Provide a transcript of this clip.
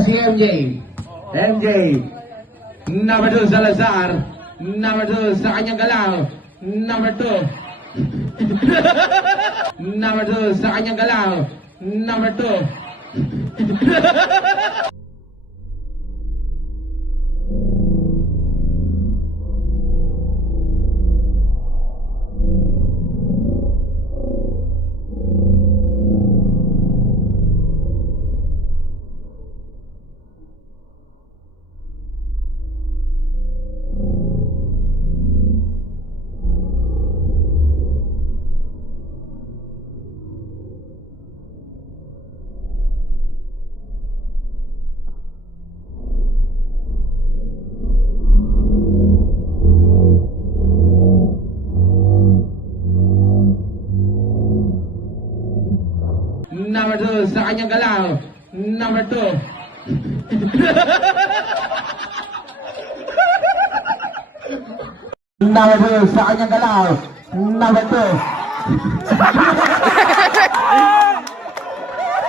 Si MJ. MJ. Number 2, Salazar. Number 2, sa kanyang galaw. Number 2. Number 2, sa kanyang galaw. Number 2. Number 2, sa kanyang galaw. Number 2. Number 2, sa kanyang galaw. Number 2.